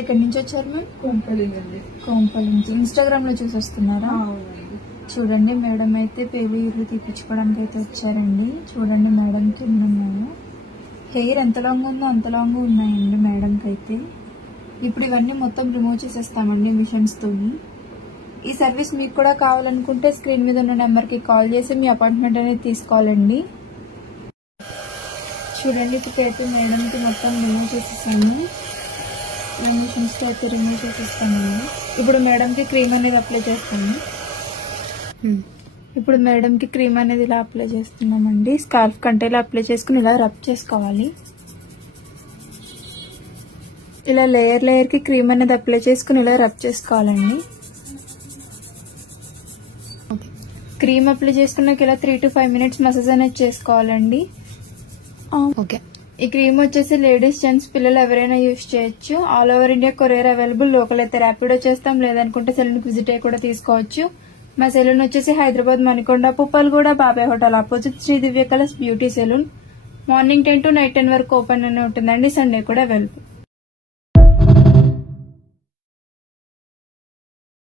ఎక్కడి నుంచి వచ్చారు మ్యామ్? కోంపల్లి నుండి. కోంపల్లి నుంచి. ఇన్స్టాగ్రామ్ లో చూసి వస్తున్నారా? అవునండి. చూడండి మేడం అయితే పేలు ఇల్లు తీపించుకోవడానికి అయితే వచ్చారండి. చూడండి మేడం కింద ఉన్నాయి. హెయిర్ ఎంత లాంగ్ ఉందో అంత లాంగ్ ఉన్నాయండి మేడంకి అయితే. ఇప్పుడు ఇవన్నీ మొత్తం రిమూవ్ చేసేస్తామండి మిషన్స్ తోని. ఈ సర్వీస్ మీకు కూడా కావాలనుకుంటే స్క్రీన్ మీద ఉన్న నెంబర్కి కాల్ చేసి మీ అపాయింట్మెంట్ అనేది తీసుకోవాలండి. చూడండి ఇప్పుడైతే మేడంకి మొత్తం రిమూవ్ చేసేసాము. మిషన్స్ తో అయితే రిమూవ్ చేసేస్తామండి. ఇప్పుడు మేడంకి క్రీమ్ అనేది అప్లై చేస్తాము. ఇప్పుడు మేడంకి క్రీమ్ అనేది ఇలా అప్లై చేస్తున్నామండి. స్కార్ఫ్ కంటే ఇలా అప్లై చేసుకుని ఇలా రబ్ చేసుకోవాలి. ఇలా లేయర్ లేయర్ కి క్రీమ్ అనేది అప్లై చేసుకుని ఇలా రబ్ చేసుకోవాలండి. క్రీమ్ అప్లై చేసుకున్నాక ఇలా 3 to 5 minutes మసాజ్ అనేది చేసుకోవాలండి. ఓకే. ఈ క్రీమ్ వచ్చేసి లేడీస్, జెంట్స్, పిల్లలు ఎవరైనా యూజ్ చేయొచ్చు. All over India courier available. Local అయితే ర్యాపిడో చేస్తాం, లేదనుకుంటే సెలూన్ విజిట్ అయ్యి కూడా తీసుకోవచ్చు. మా సెలూన్ వచ్చేసి Hyderabad Manikonda, Puppalguda, Babai hotel opposite Sri Divya colours beauty salon. Morning 10 to night 10 వరకు ఓపెన్ అనే ఉంటుందండి. సండే కూడా అవైలబుల్.